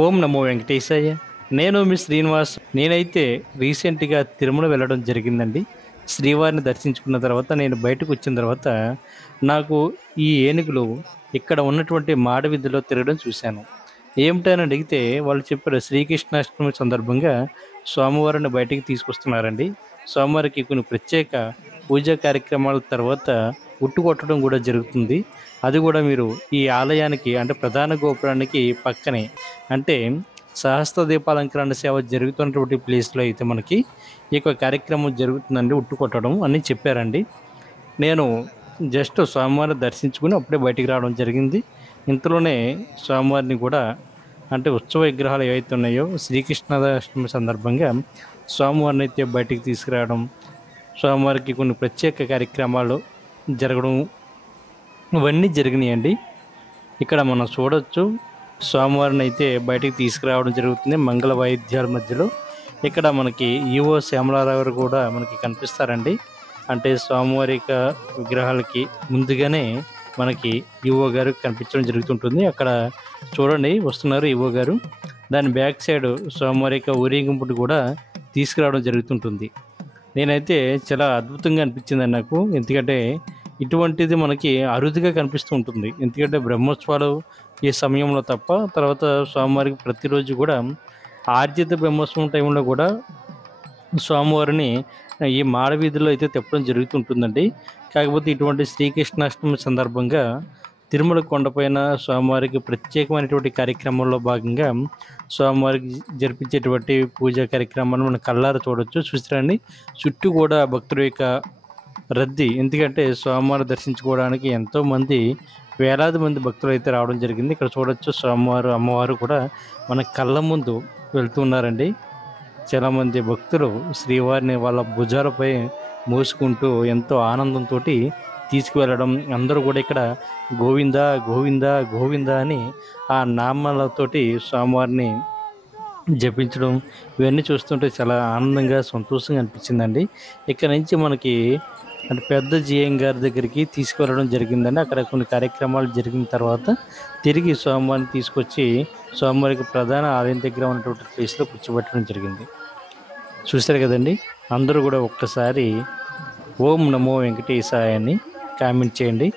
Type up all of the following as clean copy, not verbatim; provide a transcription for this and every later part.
ఓం నమో వెంకటేశాయ. నేను మీ శ్రీనివాస్. నేనైతే రీసెంట్గా తిరుమల వెళ్ళడం జరిగిందండి. శ్రీవారిని దర్శించుకున్న తర్వాత నేను బయటకు వచ్చిన తర్వాత నాకు ఈ ఏనుగులు ఇక్కడ ఉన్నటువంటి మాడవీధిలో తిరగడం చూశాను. ఏమిటని అడిగితే వాళ్ళు చెప్పారు, శ్రీకృష్ణాష్టమి సందర్భంగా స్వామివారిని బయటికి తీసుకొస్తున్నారండి. స్వామివారికి కొన్ని ప్రత్యేక పూజా కార్యక్రమాల తర్వాత ఉట్టు కొట్టడం కూడా జరుగుతుంది. అది కూడా మీరు ఈ ఆలయానికి అంటే ప్రధాన గోపురానికి పక్కనే అంటే సహస్ర దీపాలంకరణ సేవ జరుగుతున్నటువంటి ప్లేస్లో అయితే మనకి ఈ యొక్క కార్యక్రమం జరుగుతుందండి, ఉట్టు కొట్టడం అని చెప్పారండి. నేను జస్ట్ స్వామివారిని దర్శించుకుని అప్పుడే బయటికి రావడం జరిగింది. ఇంతలోనే స్వామివారిని కూడా అంటే ఉత్సవ విగ్రహాలు ఏవైతే ఉన్నాయో శ్రీకృష్ణాష్టమి సందర్భంగా స్వామివారిని అయితే బయటికి తీసుకురావడం, స్వామివారికి కొన్ని ప్రత్యేక కార్యక్రమాలు జరగడం ఇవన్నీ జరిగినాయండి. ఇక్కడ మనం చూడొచ్చు, స్వామివారిని అయితే బయటికి తీసుకురావడం జరుగుతుంది మంగళ వాయిద్యాల మధ్యలో. ఇక్కడ మనకి ఈవో శ్యామలారావు గారు కూడా మనకి కనిపిస్తారండి. అంటే స్వామివారి యొక్క విగ్రహాలకి ముందుగానే మనకి ఈవో గారు కనిపించడం జరుగుతుంటుంది. అక్కడ చూడండి వస్తున్నారు ఈవో గారు. దాని బ్యాక్ సైడ్ స్వామివారి యొక్క ఊరేగింపుడు కూడా తీసుకురావడం జరుగుతుంటుంది. నేనైతే చాలా అద్భుతంగా అనిపించిందండి నాకు. ఎందుకంటే ఇటువంటిది మనకి అరుదుగా కనిపిస్తూ ఉంటుంది. ఎందుకంటే బ్రహ్మోత్సవాలు ఈ సమయంలో తప్ప, తర్వాత స్వామివారికి ప్రతిరోజు కూడా ఆర్జిత బ్రహ్మోత్సవం టైంలో కూడా స్వామివారిని ఈ మాడవీధిలో అయితే తిప్పడం జరుగుతుంటుందండి. కాకపోతే ఇటువంటి శ్రీకృష్ణాష్టమి సందర్భంగా తిరుమల కొండపైన స్వామివారికి ప్రత్యేకమైనటువంటి కార్యక్రమంలో భాగంగా స్వామివారికి జరిపించేటువంటి పూజా కార్యక్రమాన్ని మనం కళ్ళారా చూడవచ్చు. చూస్తారండి చుట్టూ కూడా భక్తుల యొక్క రద్దీ. ఎందుకంటే స్వామివారి దర్శించుకోవడానికి ఎంతోమంది వేలాది మంది భక్తులు అయితే రావడం జరిగింది. ఇక్కడ చూడొచ్చు స్వామివారు అమ్మవారు కూడా మన కళ్ళ ముందు వెళ్తున్నారండి. చాలామంది భక్తులు శ్రీవారిని వాళ్ళ భుజాలపై మోసుకుంటూ ఎంతో ఆనందంతో తీసుకువెళ్ళడం, అందరూ కూడా ఇక్కడ గోవింద గోవింద గోవింద అని ఆ నామాలతోటి స్వామివారిని జపించడం ఇవన్నీ చూస్తుంటే చాలా ఆనందంగా సంతోషంగా అనిపించిందండి. ఇక్కడ నుంచి మనకి అంటే పెద్ద జిఎం గారి దగ్గరికి తీసుకువెళ్ళడం జరిగిందండి. అక్కడ కొన్ని కార్యక్రమాలు జరిగిన తర్వాత తిరిగి స్వామివారిని తీసుకొచ్చి స్వామివారికి ప్రధాన ఆలయం దగ్గర ఉన్నటువంటి ప్లేస్లో కూర్చోబెట్టడం జరిగింది. చూశారు కదండి. అందరూ కూడా ఒక్కసారి ఓం నమో వెంకటేశాయ అని కామెంట్ చేయండి.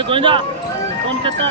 गोविंदा कौन कहता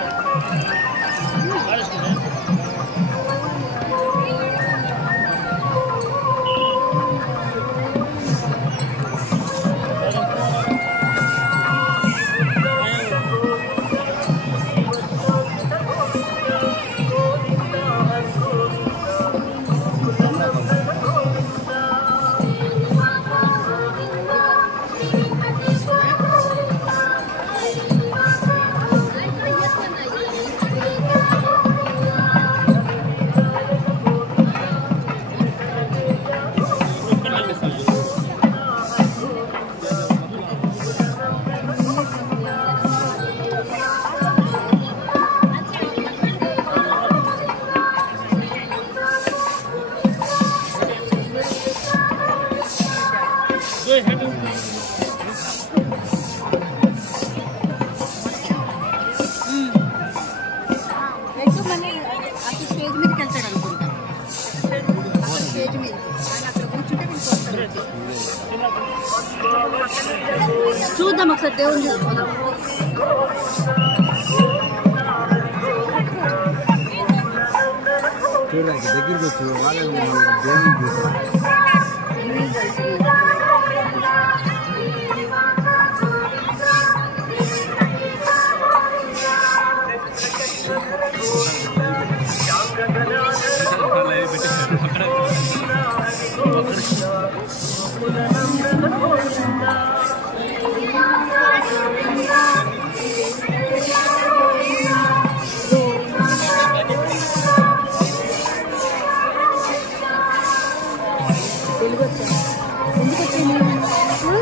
చూద్దాం ఒకసారి దేవుని చూసుకుందాం. చూడడానికి దగ్గరికి వచ్చి వాళ్ళని దేవుని చూసాం.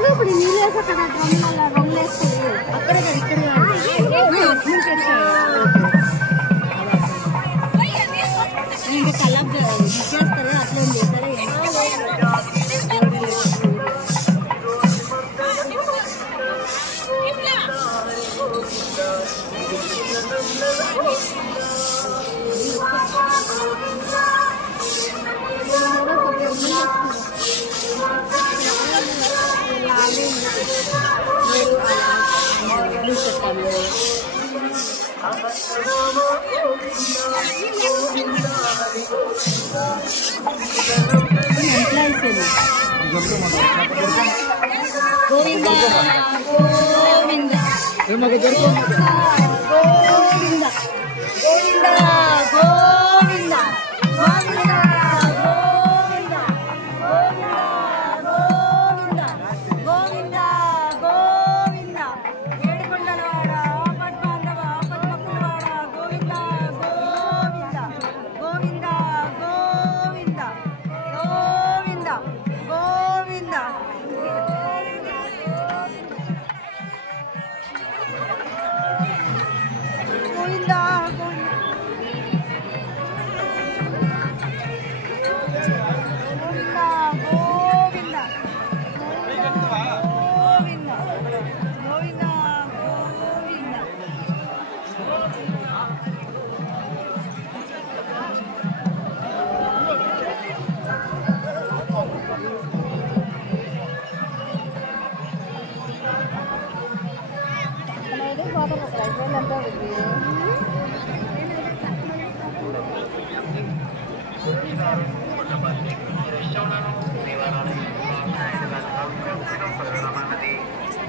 ఇప్పుడు నీళ్ళు వేసా కదా డ్రమ్ వేస్తుంది అక్కడే ఇక్కడ ఇంకా కలర్ చేస్తారు అట్లా చేస్తారా Govinda Govinda Govinda Govinda Govinda Govinda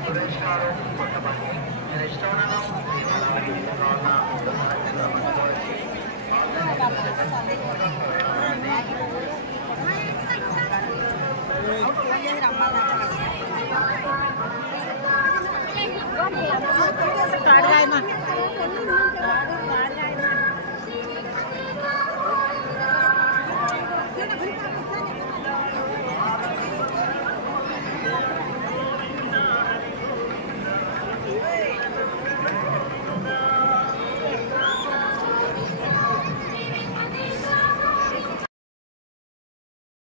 Suresh Garu, Kottapalli. Restaurant